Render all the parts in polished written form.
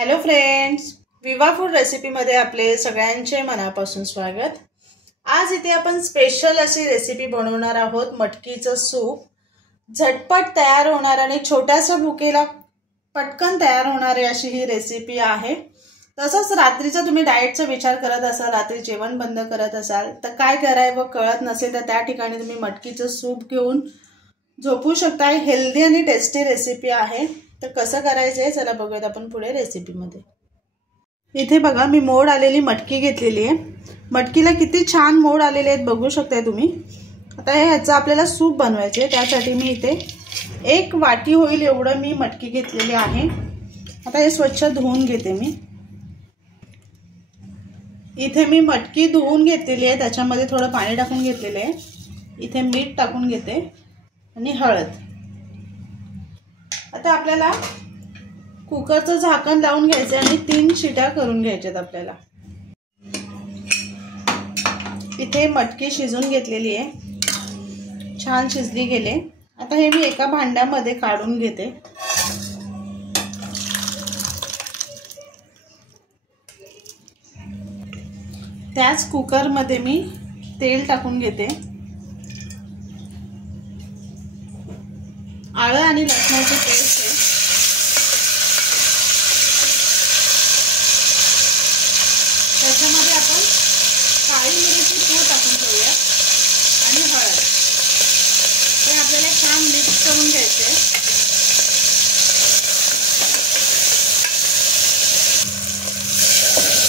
Hello friends, विवा food रेसिपीमध्ये आपले सगळ्यांचे मनापासून स्वागत। आज इथे आपण स्पेशल अशी रेसिपी बनवणार आहोत, मटकीचं सूप। झटपट तयार होणार आणि छोट्याशा भुकेला पटकन तयार होणारी अशी ही रेसिपी आहे। तसंच रात्रीचा तुम्ही डाएटचा विचार करत असाल, रात्री जेवण बंद करत असाल तर काय करायचं कळत नसेल तर त्या ठिकाणी तुम्ही मटकीचं सूप घेऊन झोपू शकता। हेल्दी आणि टेस्टी रेसिपी आहे। तर कसं करायचं आहे चला बघूयात आपण पुढे रेसिपीमध्ये। इथे बघा मी मोड आलेली मटकी घेतलेली आहे। मटकीला किती छान मोड आलेले आहेत बघू शकताय तुम्ही। आता ह्याचं आपल्याला सूप बनवायचे आहे, त्यासाठी मी इथे 1 वाटी होईल एवढं मी मटकी घेतलेली आहे। आता हे स्वच्छ धुवून घेते मी। इथे मी मटकी धुवून घेतलेली आहे, त्याच्यामध्ये थोडं पाणी टाकून घेतलेलं आहे। इथे मीठ टाकून घेते आणि हळद। आता आपल्याला कुकरचं झाकण लावून घ्यायचं आणि 3 शिट्या करून घ्यायच्यात आपल्याला। इथे मटकी शिजून घेतलेली आहे, छान शिजली गेले। आता हे मी एका भांड्यामध्ये काढून घेते। त्याच कुकरमध्ये मी तेल टाकून घेते। आलं आणि लसणाची पेस्ट आहे। त्याच्यामध्ये आपण काळी मिरीची पूड टाकून घेऊया आणि हळद। ते आपल्याला छान मिक्स करून घ्यायचे।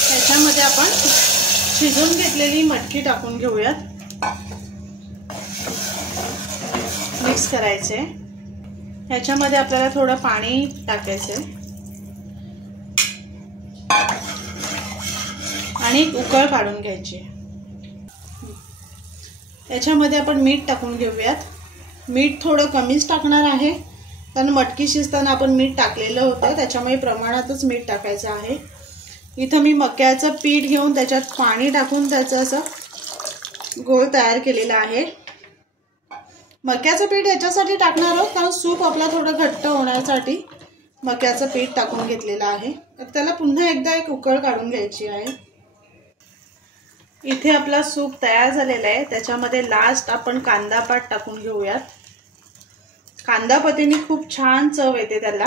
त्याच्यामध्ये आपण शिजून घेतलेली मटकी टाकून घेऊयात, मिक्स करायचे। ह्याच्यामध्ये आपल्याला थोडं पाणी टाकायचं आणि उकळ काढून घ्यायची। याच्यामध्ये आपण मीठ टाकून घेऊयात। मीठ थोडं कमीच टाकणार आहे, कारण मटकी शिजताना आपण मीठ टाकलेलं होतं, त्याच्यामुळे प्रमाणातच मीठ टाकायचं आहे। इथं मी मक्याचं पीठ घेऊन त्याच्यात पाणी टाकून त्याचं असं गोल तयार केलेला आहे। मक्याचं पीठ याच्यासाठी टाकणार आहोत कारण सूप आपला थोडं घट्ट होण्यासाठी मक्याचं पीठ टाकून घेतलेलं आहे। तर त्याला पुन्हा एकदा एक उकळ काढून घ्यायची आहे। इथे आपला सूप तयार झालेला आहे। त्याच्यामध्ये लास्ट आपण कांदा पात टाकून घेऊयात। कांदा पातीने खूप छान चव येते त्याला।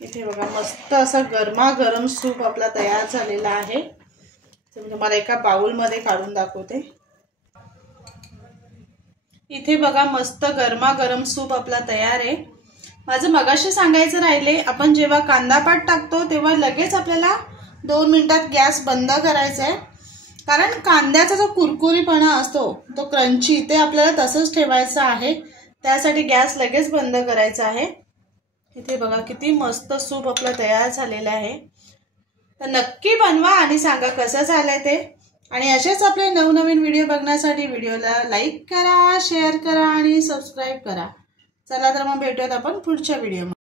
इथे बघा मस्त असा गरमागरम सूप आपला तयार झालेला आहे। तर मी तुम्हाला एका बाउलमध्ये काढून दाखवते। इथे बघा मस्त गरमागरम सूप आपला तयार आहे। माझं मगाशी सांगायचं राहिले, आपण जेव्हा कांदा पात टाकतो तेव्हा लगेच आपल्याला 2 मिनिटात गॅस बंद करायचा आहे, कारण कांद्याचा जो कुरकुरीपणा असतो तो क्रंची ते आपल्याला तसंच ठेवायचं आहे। त्यासाठी गॅस लगेच बंद करायचा आहे। इथे बघा किती मस्त सूप आपला तयार झालेला आहे। तर नक्की बनवा आणि सांगा कसं झालंय ते। आणि असेच आपले नवनवीन व्हिडिओ बघण्यासाठी व्हिडिओला लाईक करा, शेअर करा आणि सबस्क्राइब करा। चला तर मग भेटूयात आपण पुढच्या व्हिडिओमध्ये।